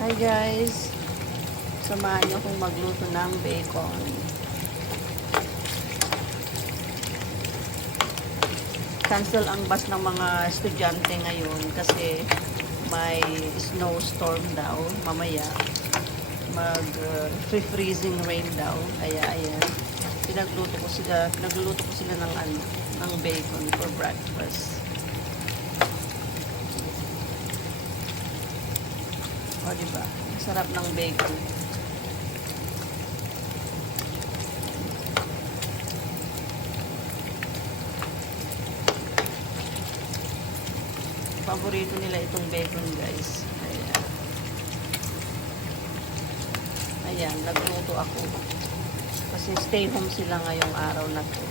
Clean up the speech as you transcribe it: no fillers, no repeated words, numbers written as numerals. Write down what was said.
Hi guys! Samahan niyo kung magluto ng bacon. Cancel ang bus ng mga estudyante ngayon kasi may snowstorm daw mamaya. Freezing rain daw. Kaya ayan, pinagluluto ko sila ng bacon for breakfast. O, diba? Sarap ng bacon. Paborito nila itong bacon, guys. Ayan. Ayan, nagluto ako. Kasi stay home sila ngayong araw na to.